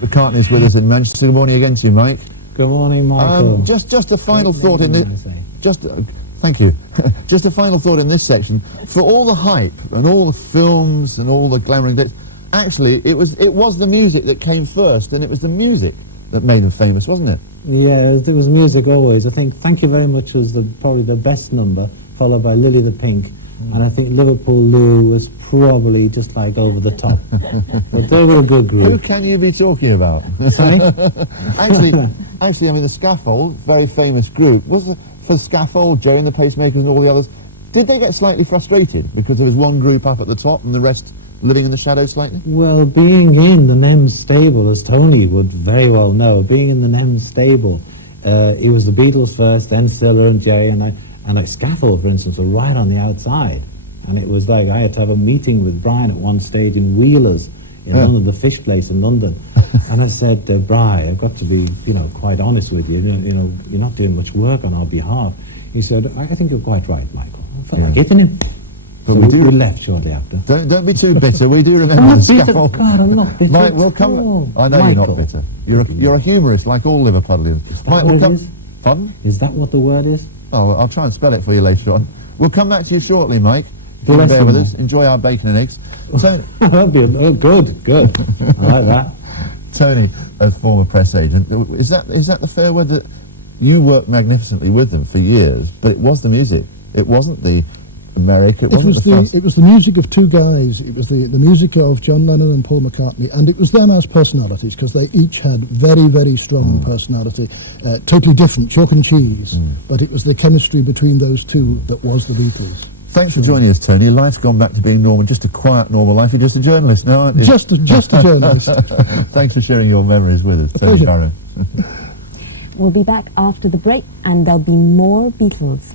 McCartney's with us in Manchester. Good morning again to you, Mike. Good morning, Michael. Just a final thought in this. Thank you. Just a final thought in this section. For all the hype and all the films and all the glamouring bits, actually, it was the music that came first, and it was the music that made them famous, wasn't it? Yeah, it was music always. I think Thank You Very Much was probably the best number, followed by Lily the Pink, and I think Liverpool Lou was probably just like over the top. But they were a good group. Who can you be talking about? Sorry? Actually, I mean, the Scaffold, very famous group, for Scaffold, Jerry and the Pacemakers and all the others, did they get slightly frustrated because there was one group up at the top and the rest living in the shadows slightly? Well, being in the NEM stable, as Tony would very well know, being in the NEM stable, it was the Beatles first, then Stiller and Jerry, and Scaffold, for instance, were right on the outside. And it was like I had to have a meeting with Brian at one stage in Wheelers, in London, the fish place in London. And I said, Brian, I've got to be, quite honest with you. You're not doing much work on our behalf. He said, I think you're quite right, Michael. I felt like hitting him. But so we left shortly after. Don't be too bitter. We do remember the Scaffold. God, I'm not bitter. Mike, we'll come. I know Michael. You're not bitter. You're a humorist, like all Liverpudlians. Mike, we'll come. Pardon? Is that what the word is? Oh, I'll try and spell it for you later on. We'll come back to you shortly, Mike. If you can bear with us. Enjoy our bacon and eggs. So, that'll be good. I like that. Tony, as former press agent, is that the fair word that you worked magnificently with them for years, but it was the music. It wasn't the America. It was the music of two guys. It was the music of John Lennon and Paul McCartney, and it was them as personalities, because they each had very, very strong personality, totally different, chalk and cheese, but it was the chemistry between those two that was the Beatles. Thanks for joining us, Tony. Life's gone back to being normal, just a quiet, normal life. You're just a journalist now, aren't you? Just a journalist. Thanks for sharing your memories with us, Tony Barrow. We'll be back after the break, and there'll be more Beatles.